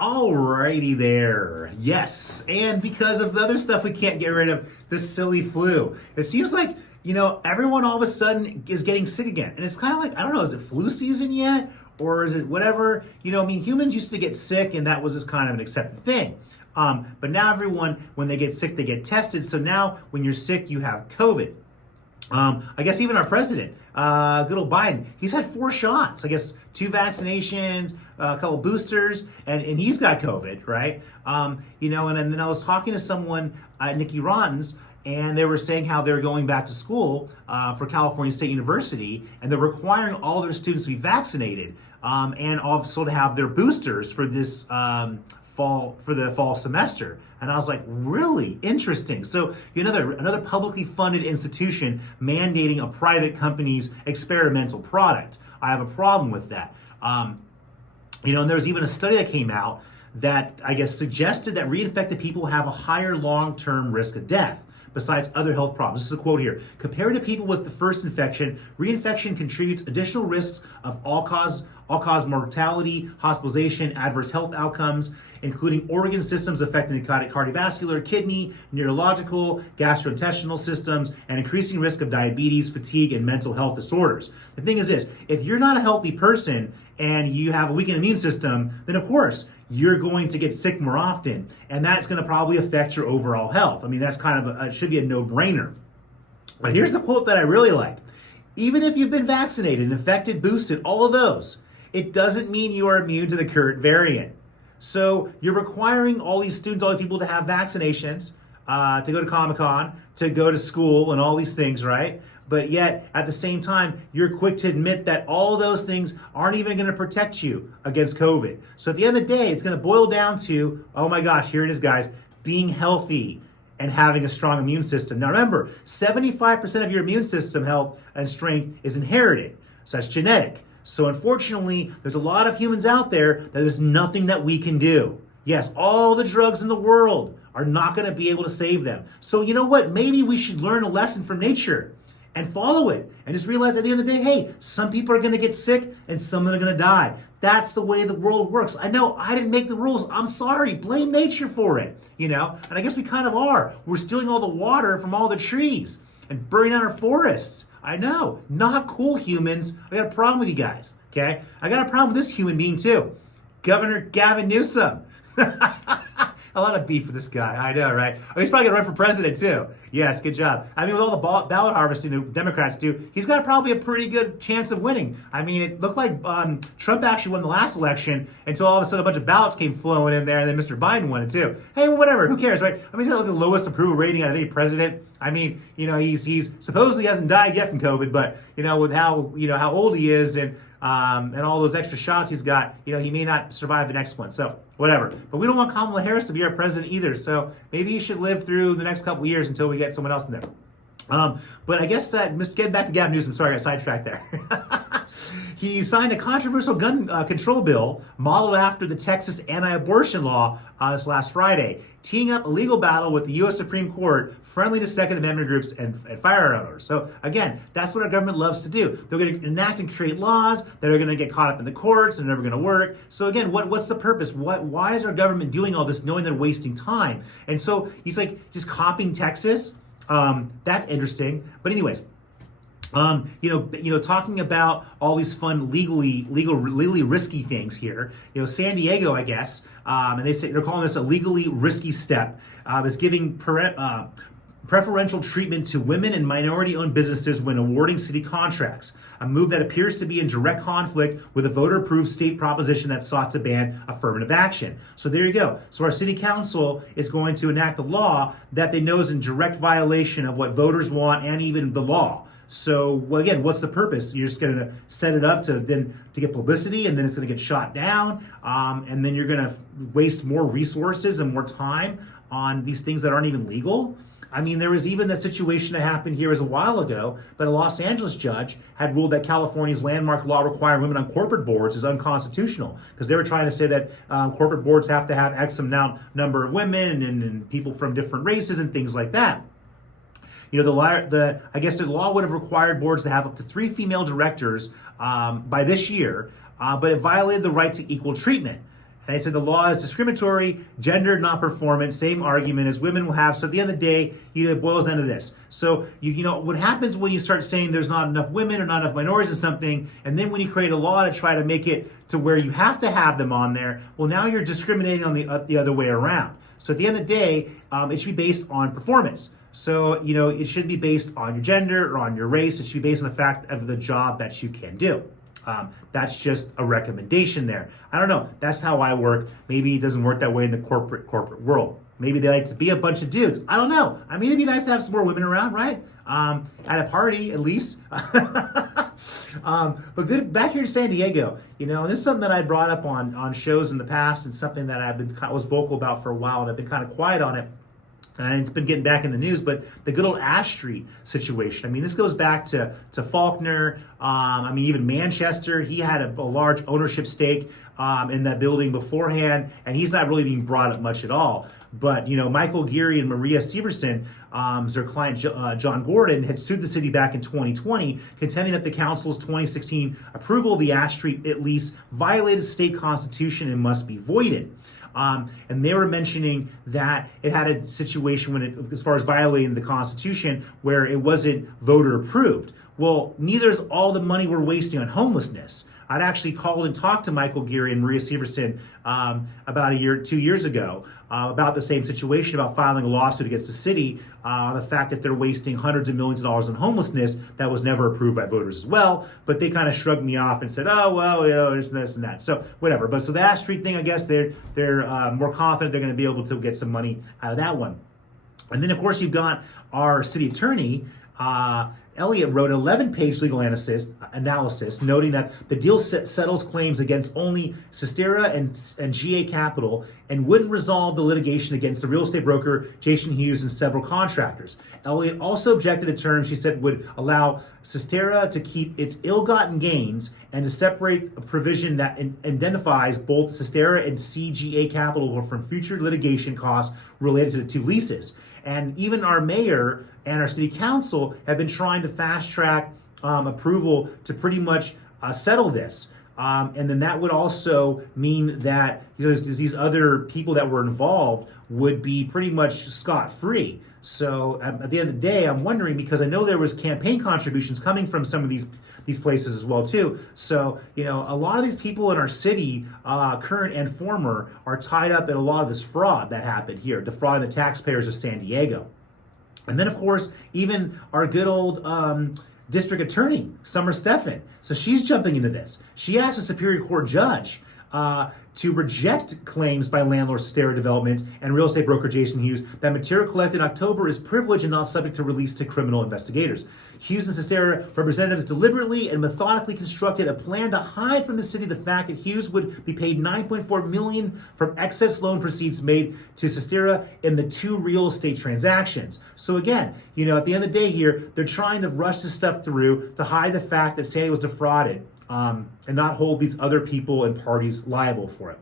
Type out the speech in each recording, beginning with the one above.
Alrighty there. Yes. And because of the other stuff we can't get rid of, the silly flu. It seems like, everyone all of a sudden is getting sick again. And it's kind of like, I don't know, is it flu season yet? Or is it whatever? Humans used to get sick and that was just kind of an accepted thing. But now everyone, when they get sick, they get tested. So now when you're sick, you have COVID. I guess even our president, good old Biden, he's had 4 shots. I guess 2 vaccinations, a couple boosters, and he's got COVID, right? And then I was talking to someone at Nikki Rotten's, and they were saying how they're going back to school for California State University, and they're requiring all their students to be vaccinated and also to have their boosters for this fall semester. And I was like, really interesting. So another publicly funded institution mandating a private company's experimental product. I have a problem with that. And there was even a study that came out that I guess suggested that reinfected people have a higher long-term risk of death besides other health problems. This is a quote here. Compared to people with the first infection, reinfection contributes additional risks of all-cause mortality, hospitalization, adverse health outcomes, including organ systems affecting the cardiovascular, kidney, neurological, gastrointestinal systems, and increasing risk of diabetes, fatigue, and mental health disorders. The thing is this, if you're not a healthy person and you have a weakened immune system, then of course, you're going to get sick more often, and that's going to probably affect your overall health. I mean, that's kind of it should be a no-brainer. But here's the quote that I really like. Even if you've been vaccinated, infected, boosted, all of those, it doesn't mean you are immune to the current variant. So you're requiring all these students, all these people to have vaccinations, to go to Comic-Con, to go to school, and all these things, right? But yet, at the same time, you're quick to admit that all those things aren't even going to protect you against COVID. So at the end of the day, it's going to boil down to, oh my gosh, here it is, guys, being healthy and having a strong immune system. Now remember, 75% of your immune system health and strength is inherited. So that's genetic. So unfortunately, there's a lot of humans out there that there's nothing that we can do. Yes, all the drugs in the world are not going to be able to save them. So you know what? Maybe we should learn a lesson from nature and follow it and just realize at the end of the day, hey, some people are going to get sick and some are going to die. That's the way the world works. I know I didn't make the rules. I'm sorry. Blame nature for it, And I guess we kind of are. We're stealing all the water from all the trees and burning down our forests. I know. Not cool, humans. I got a problem with you guys, okay? I got a problem with this human being too. Governor Gavin Newsom. A lot of beef with this guy. I know, right? Oh, he's probably going to run for president, too. Yes, good job. I mean, with all the ballot harvesting the Democrats do, he's got probably a pretty good chance of winning. I mean, it looked like Trump actually won the last election until all of a sudden a bunch of ballots came flowing in there, and then Mr. Biden won it, too. Hey, well, whatever. Who cares, right? I mean, he's got like the lowest approval rating out of any president. I mean, he's supposedly hasn't died yet from COVID, but, with how old he is and all those extra shots he's got, he may not survive the next one. So whatever. But we don't want Kamala Harris to be our president either. So maybe he should live through the next couple of years until we get someone else in there. But I guess getting back to Gavin Newsom, sorry, I got sidetracked there. He signed a controversial gun control bill modeled after the Texas anti-abortion law this last Friday, teeing up a legal battle with the U.S. Supreme Court friendly to Second Amendment groups and firearm owners. So again, that's what our government loves to do. They're going to enact and create laws that are going to get caught up in the courts and never going to work. So again, what's the purpose? Why is our government doing all this knowing they're wasting time? And so he's like just copying Texas. That's interesting. But anyways, talking about all these fun, legally risky things here. San Diego, I guess, and they're calling this a legally risky step, is giving preferential treatment to women and minority-owned businesses when awarding city contracts, a move that appears to be in direct conflict with a voter-approved state proposition that sought to ban affirmative action. So there you go. So our city council is going to enact a law that they know is in direct violation of what voters want and even the law. So again, what's the purpose? You're just going to set it up to get publicity, and then it's going to get shot down, and then you're going to waste more resources and more time on these things that aren't even legal. I mean, there was even the situation that happened here a while ago, but a Los Angeles judge had ruled that California's landmark law requiring women on corporate boards is unconstitutional because they were trying to say that corporate boards have to have X amount number of women and people from different races and things like that. I guess the law would have required boards to have up to 3 female directors by this year, but it violated the right to equal treatment. And they said the law is discriminatory, gender, not performance, same argument as women will have. So at the end of the day, it boils down to this. So, what happens when you start saying there's not enough women or not enough minorities in something, and then when you create a law to try to make it to where you have to have them on there, well, now you're discriminating on the other way around. So at the end of the day, it should be based on performance. So, it shouldn't be based on your gender or on your race. It should be based on the fact of the job that you can do. That's just a recommendation there. I don't know. That's how I work. Maybe it doesn't work that way in the corporate world. Maybe they like to be a bunch of dudes. I don't know. I mean, it'd be nice to have some more women around, right? At a party, at least. But good, back here in San Diego, this is something that I brought up on shows in the past, and something that I was vocal about for a while, and I've been kind of quiet on it. And it's been getting back in the news, but the good old Ash Street situation. I mean, this goes back to Faulkner. Even Manchester. He had a large ownership stake in that building beforehand, and he's not really being brought up much at all. But Michael Geary and Maria Severson, their client John Gordon, had sued the city back in 2020, contending that the council's 2016 approval of the Ash Street lease violated state constitution and must be voided. And they were mentioning that it had a situation as far as violating the Constitution, where it wasn't voter approved. Well, neither is all the money we're wasting on homelessness. I'd actually called and talked to Michael Geary and Maria Severson about 2 years ago about the same situation, about filing a lawsuit against the city on the fact that they're wasting hundreds of millions of dollars on homelessness that was never approved by voters as well. But they kind of shrugged me off and said, oh, well, there's this and that. So whatever. But so the Ash Street thing, I guess they're more confident they're going to be able to get some money out of that one. And then, of course, you've got our city attorney, Elliott, wrote an 11-page legal analysis noting that the deal settles claims against only Sistera and GA Capital and wouldn't resolve the litigation against the real estate broker Jason Hughes and several contractors. Elliott also objected to terms she said would allow Sistera to keep its ill-gotten gains and to separate a provision that identifies both Sistera and CGA Capital from future litigation costs related to the two leases. And even our mayor and our city council have been trying to fast track approval to pretty much settle this. And then that would also mean that these other people that were involved would be pretty much scot-free. So at the end of the day, I'm wondering, because I know there was campaign contributions coming from some of these places as well too. So, a lot of these people in our city, current and former, are tied up in a lot of this fraud that happened here, defrauding the taxpayers of San Diego. And then, of course, even our good old district attorney, Summer Stephan. So she's jumping into this. She asked a Superior Court judge to reject claims by landlord Sistera Development and real estate broker Jason Hughes that material collected in October is privileged and not subject to release to criminal investigators. Hughes and Sistera representatives deliberately and methodically constructed a plan to hide from the city the fact that Hughes would be paid $9.4 million from excess loan proceeds made to Sistera in the two real estate transactions. So again, at the end of the day here, they're trying to rush this stuff through to hide the fact that San Diego was defrauded. And not hold these other people and parties liable for it.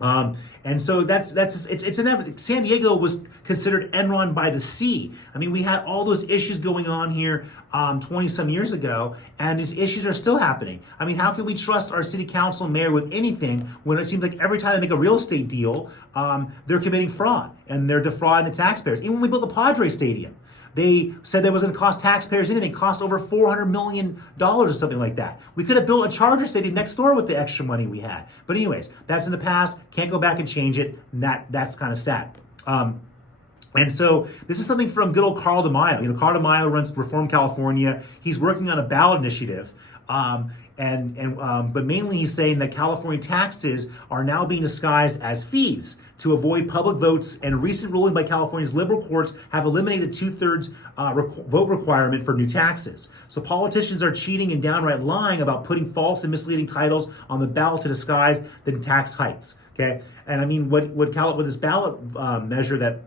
And so it's inevitable. San Diego was considered Enron by the sea. I mean, we had all those issues going on here 20 some years ago, and these issues are still happening. I mean, how can we trust our city council and mayor with anything when it seems like every time they make a real estate deal, they're committing fraud and they're defrauding the taxpayers? Even when we built the Padres Stadium, they said that was going to cost taxpayers anything. It cost over $400 million or something like that. We could have built a Charger Stadium next door with the extra money we had. But anyways, that's in the past. Can't go back and change it. And that's kind of sad. And so this is something from good old Carl DeMaio. Carl DeMaio runs Reform California. He's working on a ballot initiative. But mainly he's saying that California taxes are now being disguised as fees to avoid public votes, and a recent ruling by California's liberal courts have eliminated 2/3 vote requirement for new taxes. So politicians are cheating and downright lying about putting false and misleading titles on the ballot to disguise the tax hikes. Okay, and I mean, what this ballot measure that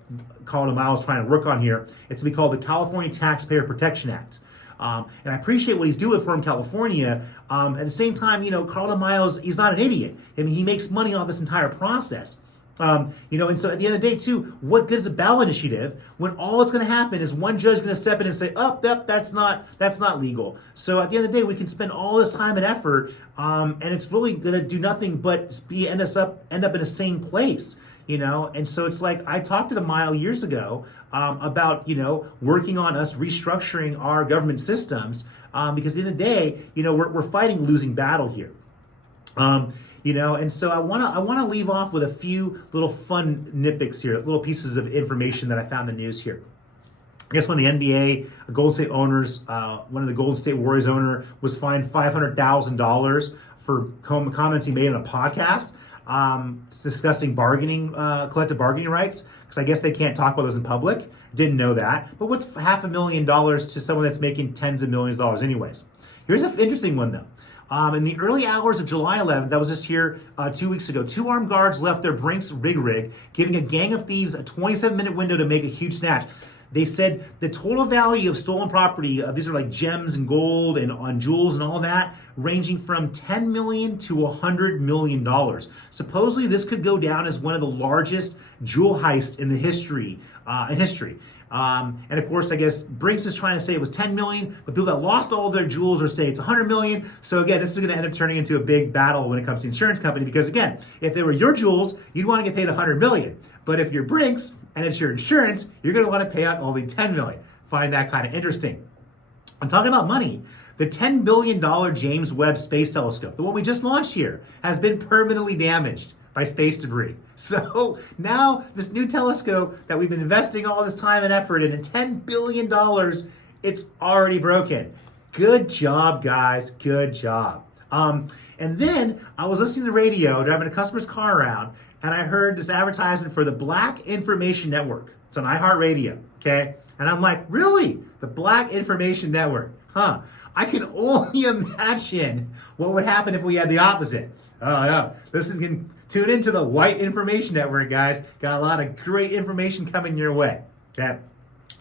Colin Miles is trying to work on here, it's to be called the California Taxpayer Protection Act. And I appreciate what he's doing for him, California. At the same time, Carl DeMaio, he's not an idiot. I mean, he makes money off this entire process. And so at the end of the day, too, what good is a ballot initiative when all that's going to happen is one judge going to step in and say, "Oh, that's not legal." So at the end of the day, we can spend all this time and effort, and it's really going to do nothing but end up in the same place. And so it's like I talked to Mile years ago about working on us restructuring our government systems because at the end of the day, we're fighting a losing battle here. And so I wanna leave off with a few little fun nitpicks here, little pieces of information that I found in the news here. I guess when the NBA Golden State owners, one of the Golden State Warriors owner was fined $500,000 for comments he made on a podcast discussing collective bargaining rights, because I guess they can't talk about those in public. Didn't know that. But what's $500,000 to someone that's making tens of millions of dollars anyways? Here's an interesting one though. In the early hours of July 11th, that was just here 2 weeks ago, two armed guards left their Brinks rig, giving a gang of thieves a 27-minute window to make a huge snatch. They said the total value of stolen property, these are like gems and gold and on jewels and all that, ranging from $10 million to $100 million. Supposedly, this could go down as one of the largest jewel heists in history. And of course, I guess Brinks is trying to say it was 10 million, but people that lost all their jewels are saying it's 100 million. So again, this is going to end up turning into a big battle when it comes to insurance company, because again, if they were your jewels, you'd want to get paid 100 million. But if you're Brinks and it's your insurance, you're going to want to pay out only 10 million. Find that kind of interesting. I'm talking about money. The $10 billion James Webb Space Telescope, the one we just launched here, has been permanently damaged by space debris. So now this new telescope that we've been investing all this time and effort in, and $10 billion, it's already broken. Good job, guys. Good job. And then I was listening to the radio, driving a customer's car around, and I heard this advertisement for the Black Information Network. It's on iHeartRadio, okay? And I'm like, really? The Black Information Network? Huh. I can only imagine what would happen if we had the opposite. Oh, yeah. Tune into the White Information Network, guys. Got a lot of great information coming your way. Okay.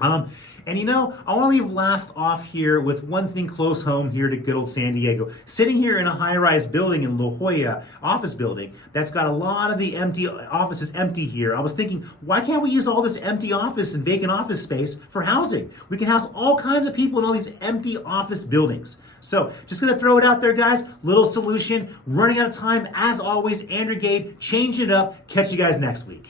And I want to leave last off here with one thing close home here to good old San Diego. Sitting here in a high-rise building in La Jolla, office building, that's got a lot of the empty offices empty here. I was thinking, why can't we use all this empty office and vacant office space for housing? We can house all kinds of people in all these empty office buildings. So just going to throw it out there, guys. Little solution. Running out of time. As always, Andrew Gade, changing it up. Catch you guys next week.